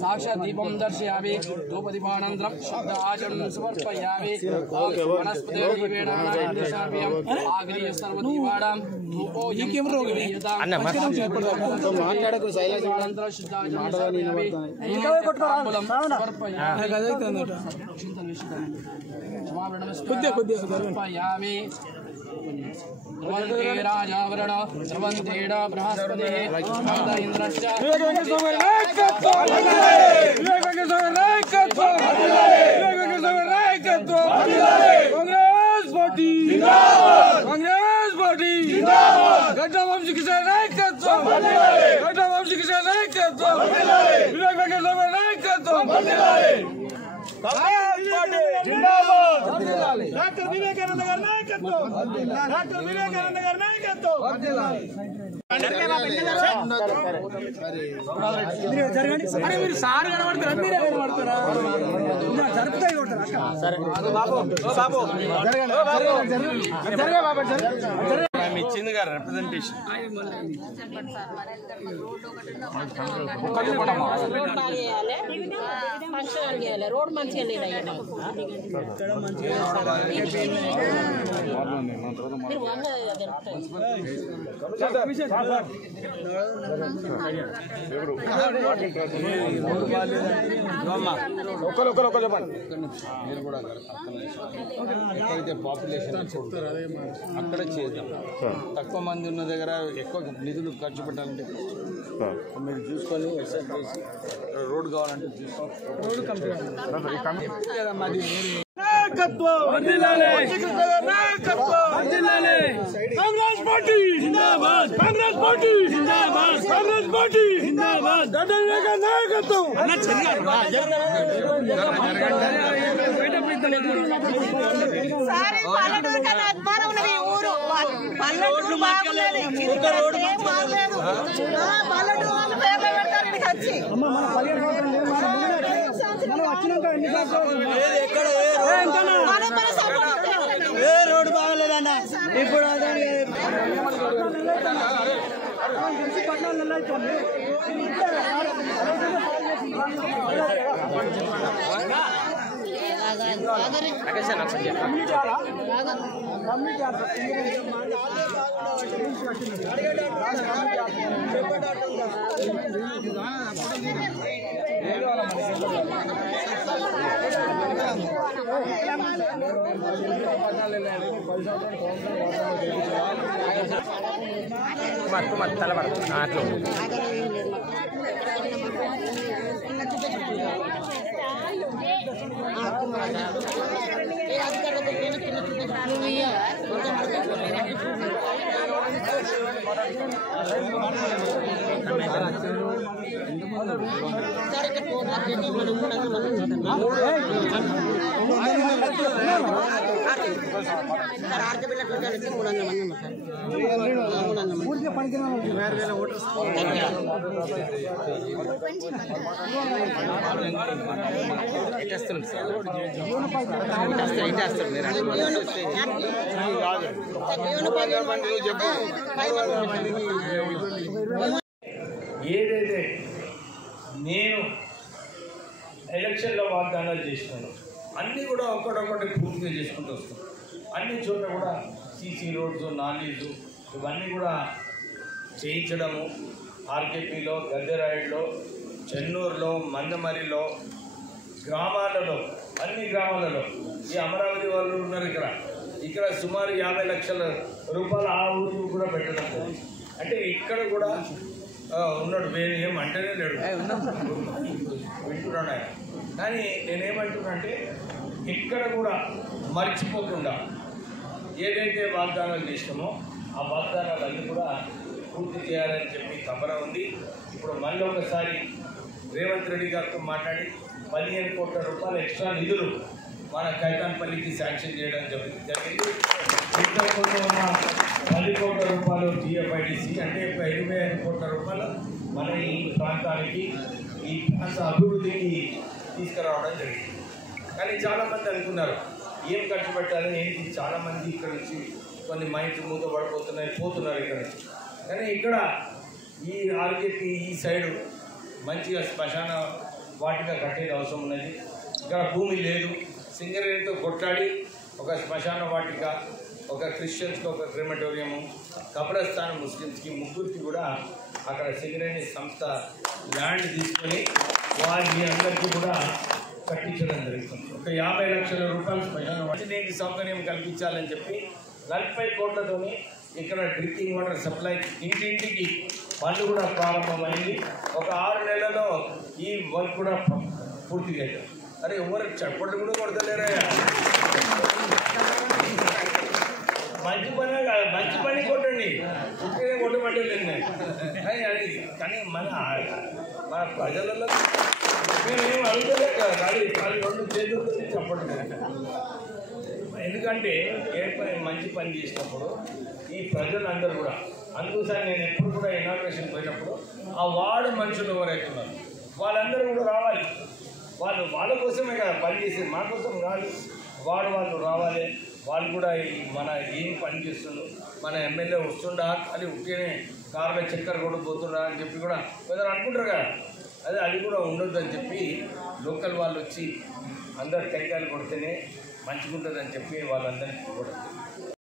साक्षात् दीपं दर्शयामि धूपदीपानन्तरं शब्द आचरणं समर्पयामि वनस्पतिर्दीपेन आग्नेय सर्वदीपानां धूपो माట్లాడకు శైలజ అనంతరం శుద్ధాచరణం సమర్పయామి సమర్పయామి ध्रुवन्ते राजावरण ध्रुवन्तेन बृहस्पतिः इंद्रश्च డాక్టర్ వివేకానంద గారి నాయకత్వం డాక్టర్ వివేకానంద గారి నాయకత్వం మీరు సార్ కనబడతారా మీరే కనబడతారా జరుపుతాయి ఇచ్చింది గారు రిప్రజెంటేషన్ రోడ్ మంచిగా లేదు మీరు కూడా ఎక్కడైతే పాపులేషన్ అక్కడ చేద్దాం. తక్కువ మంది ఉన్న దగ్గర ఎక్కువ నిధులు ఖర్చు పెట్టాలంటే మీరు చూసుకొని ఎక్సైజ్ చేసి రోడ్ కావాలంటే కాంగ్రెస్ పార్టీ జిందాబాద్ కాంగ్రెస్ పార్టీ జిందాబాద్ కాంగ్రెస్ పార్టీ జిందాబాద్ నాయకత్వం రోడ్డు బాగలేదన్న ఇప్పుడు ఏదైతే నేను ఎలక్షన్లో వాగ్దానాలు చేసినాను అన్నీ కూడా ఒక్కటొక్కటి పూర్తిగా చేసుకుంటూ వస్తాం. అన్ని చోట్ల కూడా సీసీ రోడ్స్, నాలీలు ఇవన్నీ కూడా చేయించడము. ఆర్కేపీలో, గద్దెరాయుడులో, చెన్నూరులో, మందమరిలో, గ్రామాలలో, అన్ని గ్రామాలలో ఈ అమరావతి వాళ్ళు ఉన్నారు. ఇక్కడ సుమారు 50 లక్షల రూపాయలు ఆ ఊరికి కూడా పెట్టడం. అంటే ఇక్కడ కూడా ఉన్నాడు, వేరే ఏం అంటేనే లేడు, వింటున్నాడు ఆయన. కానీ నేనేమంటున్నా అంటే ఇక్కడ కూడా మర్చిపోకుండా ఏదైతే వాగ్దానాలు చేసినామో ఆ వాగ్దానాలు అన్నీ కూడా పూర్తి చేయాలని చెప్పి తపన ఉంది. ఇప్పుడు మళ్ళీ ఒకసారి రేవంత్ రెడ్డి గారితో మాట్లాడి 15 కోట్ల రూపాయల ఎక్స్ట్రా నిధులు మన కైతాన్పల్లికి శాంక్షన్ చేయడం జరిగింది. ఇంకా కొంత 10 కోట్ల రూపాయలు టీఎఫ్ఐడిసి అంటే 25 కోట్ల రూపాయలు మన ఈ ప్రాంతానికి, ఈ ప్రాంత అభివృద్ధికి తీసుకురావడం జరిగింది. కానీ చాలామంది అనుకున్నారు ఏం ఖర్చు పెట్టాలి ఏంటి. చాలామంది ఇక్కడ నుంచి కొన్ని మైండ్స్ మూత పడిపోతున్నారు, పోతున్నారు ఇక్కడ నుంచి. కానీ ఇక్కడ ఈ ఆర్కేపీ ఈ సైడు మంచిగా శ్మశాన వాటిక కట్టేది అవసరం ఉన్నది. ఇక్కడ భూమి లేదు. సింగరేణితో కొట్లాడి ఒక శ్మశాన వాటిక, ఒక క్రిస్టియన్స్కి ఒక క్రిమటోరియము, కబ్రస్థానం ముస్లిమ్స్కి, ముగ్గురికి కూడా అక్కడ సింగరేణి సంస్థ ల్యాండ్ తీసుకొని వారి అందరికీ కూడా కట్టించడం జరుగుతుంది. ఒక 50 లక్షల రూపాయలు శ్మశాన వాటికి సౌకర్యం కల్పించాలని చెప్పి 40 కోట్లతోని ఇక్కడ డ్రింకింగ్ వాటర్ సప్లై ఇంటింటికి పనులు కూడా ప్రారంభమైంది. ఒక 6 నెలల్లో ఈ వర్క్ కూడా పూర్తి చేశారు. అరే ఎవరు చప్పట్లు కూడా కొడతలేరా? మంచి పని కాదు, మంచి పని కొట్టండి, పుట్టినే కొట్టమంటే లేదు నేను. కానీ మన ప్రజలలో మేమేం అడుగుతలేదు కదా, ఖాళీ 2 చేతులతో చప్పట్లు. ఎందుకంటే ఏ పని మంచి పని చేసినప్పుడు ఈ ప్రజలందరూ కూడా, అందుకోసం నేను ఎప్పుడు కూడా ఇనాగ్రేషన్ పోయినప్పుడు ఆ వార్డు మనుషులు ఎవరైతే ఉన్నారు వాళ్ళందరూ కూడా రావాలి. వాళ్ళ కోసమే కదా పని చేసేది, మా కోసం కాదు. వాళ్ళు రావాలి. వాళ్ళు కూడా మన ఏం పని చేస్తుండ్రు, మన ఎమ్మెల్యే వస్తుండా అని ఉట్టినే కారులో చక్కెర కొట్టుకుపోతుండా అని చెప్పి కూడా కొందరు అనుకుంటారు కదా. అది కూడా ఉండొద్దు అని చెప్పి లోకల్ వాళ్ళు వచ్చి అందరు టెంకాయలు కొడితేనే మంచిగా ఉంటుందని చెప్పి వాళ్ళందరికీ కూడా